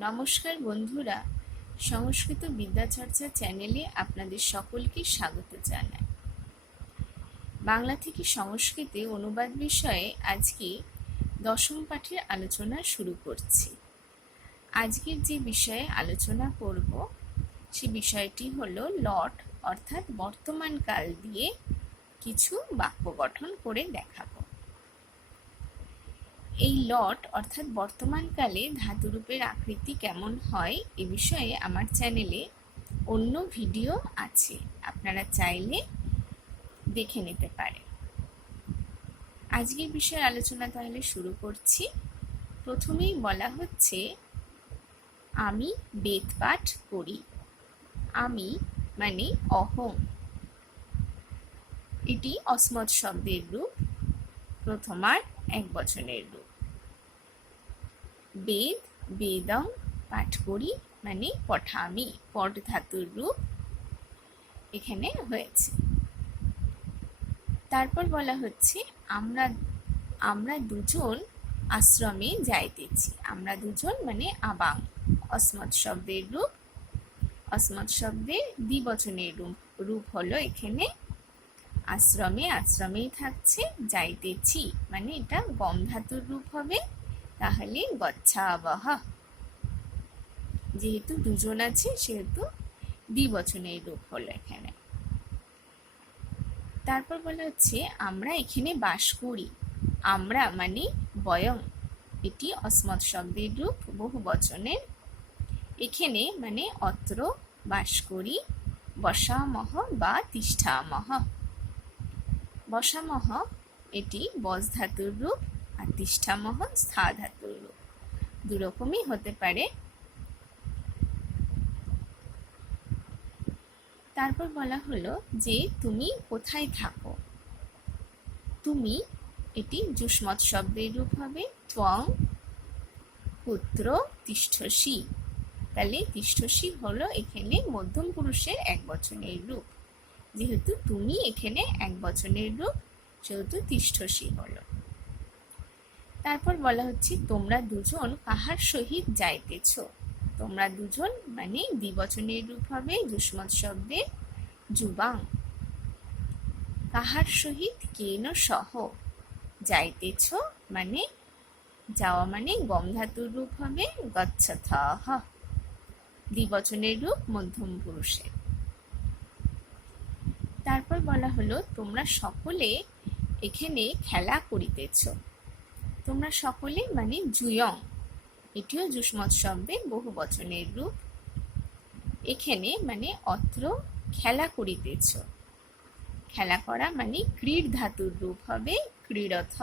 নমস্কার বন্ধুরা, সংস্কৃত বিদ্যাচর্চা চ্যানেলে আপনাদের সকলকে স্বাগত জানাই। বাংলা থেকে সংস্কৃতে অনুবাদ বিষয়ে আজকে দশম পাঠের আলোচনা শুরু করছি। আজকের যে বিষয়ে আলোচনা করব সে বিষয়টি হলো লট অর্থাৎ বর্তমান কাল দিয়ে কিছু বাক্য গঠন করে দেখাবো। এই লট অর্থাৎ বর্তমানকালে ধাতুরূপের আকৃতি কেমন হয় এ বিষয়ে আমার চ্যানেলে অন্য ভিডিও আছে, আপনারা চাইলে দেখে নিতে পারেন। আজকের বিষয়ে আলোচনা তাহলে শুরু করছি। প্রথমেই বলা হচ্ছে আমি বেদ পাঠ করি। আমি মানে অহং, এটি অস্মৎ শব্দের রূপ, প্রথমার একবচনের রূপ। বেদ বেদং পাঠ করি মানে পঠামি, পট ধাতুর রূপ এখানে হয়েছে। তারপর বলা হচ্ছে আমরা দুজন আশ্রমে যাইতেছি। আমরা দুজন মানে আবাং, অস্মৎ শব্দের রূপ। অস্মৎ শব্দের দ্বিবচনের রূপ হলো এখানে আশ্রমে, আশ্রমেই থাকছে। যাইতেছি মানে এটা গম ধাতুর রূপ হবে, তাহলে গচ্ছাবহ। যেহেতু দুজন আছে সেহেতু দ্বিবচনের রূপ হলো এখানে। তারপর বলা হচ্ছে আমরা এখানে বাস করি। আমরা মানে বয়ং, এটি অস্মৎ শব্দের রূপ, বহু বচনের। এখানে মানে অত্র বাস করি। বসামহ বা তিষ্ঠামহ। বসামহ এটি বস ধাতুর রূপ, আর তিষ্ঠামহ স্থা ধাতুর রূপ। দুরকমই হতে পারে। তারপর বলা হলো যে তুমি কোথায় থাকো। তুমি এটি যুষ্মৎ শব্দের রূপ হবে ত্বং পুত্র তিষ্ঠসি। তাহলে তিষ্ঠসি হলো এখানে মধ্যম পুরুষের একবচনের রূপ। যেহেতু তুমি এখানে একবচনের রূপ সেহেতু তিষ্ঠসি হলো। তারপর বলা হচ্ছে তোমরা দুজন কাহার সহিত যাইতেছ। তোমরা দুজন মানে দ্বিবচনের রূপ হবে যুষ্মৎ শব্দের যুবাং। কাহার সহিত কেন সহ। যাইতেছ মানে যাওয়া মানে গম ধাতুর রূপ হবে গচ্ছথঃ, দ্বিবচনের রূপ মধ্যম পুরুষের। তারপর বলা হলো তোমরা সকলে এখানে খেলা করিতেছ। তোমরা সকলে মানে জুয়ং, এটিও যুষ্মৎ শব্দের বহু বচনের রূপ। এখানে মানে অত্র খেলা করিতেছ। খেলা করা মানে ক্রীড় ধাতুর রূপ হবে ক্রীড়থ।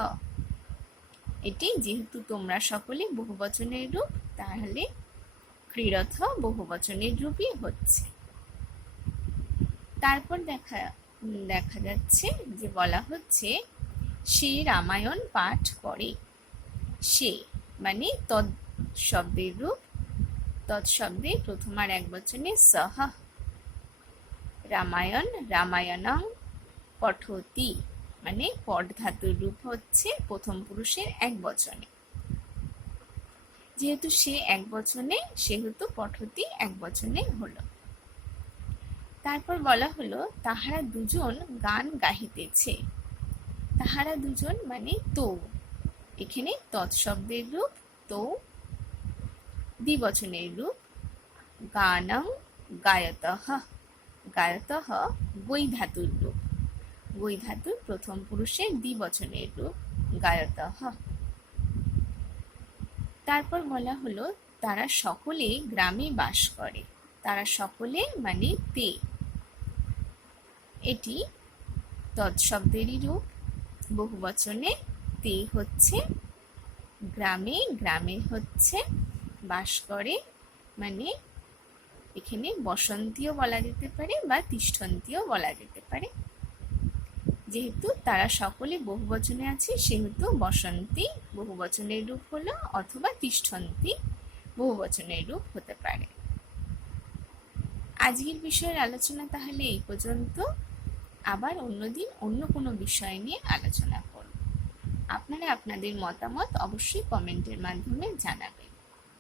এটি যেহেতু তোমরা সকলে বহু বচনের রূপ, তাহলে ক্রীড়থ বহু বচনের রূপই হচ্ছে। তারপর দেখা যাচ্ছে যে বলা হচ্ছে সে রামায়ণ পাঠ করে। সে মানে তৎ শব্দের রূপ, তৎ শব্দে প্রথমার একবচনে সহ। রামায়ণ রামায়ণং পঠতি মানে পট ধাতুর রূপ হচ্ছে প্রথম পুরুষের একবচনে। যেহেতু সে একবচনে সেহেতু পঠতি একবচনে হলো। তারপর বলা হলো তাহারা দুজন গান গাহিতেছে। তাহারা দুজন মানে তো, এখানে তৎশব্দের রূপ তো, দ্বিবচনের রূপ। গানং গায়তঃ। গায়তঃ গৈ ধাতুর রূপ, গৈ ধাতুর প্রথম পুরুষের দ্বিবচনের রূপ গায়তঃ। তারপর বলা হলো তারা সকলে গ্রামে বাস করে। তারা সকলে মানে তে, এটি তৎশব্দেরই রূপ, বহু বচনে। তে হচ্ছে গ্রামে, গ্রামে হচ্ছে বাস করে, মানে এখানে বসন্তীও বলা যেতে পারে বা তিষ্ঠন্তীও বলা যেতে পারে। যেহেতু তারা সকলে বহু বচনে আছে সেহেতু বসন্তী বহু বচনের রূপ হলো, অথবা তিষ্ঠন্তি বহু বচনের রূপ হতে পারে। আজকের বিষয়ের আলোচনা তাহলে এই পর্যন্ত। আবার অন্যদিন অন্য কোনো বিষয় নিয়ে আলোচনা করব। আপনারা আপনাদের মতামত অবশ্যই কমেন্টের মাধ্যমে জানাবেন।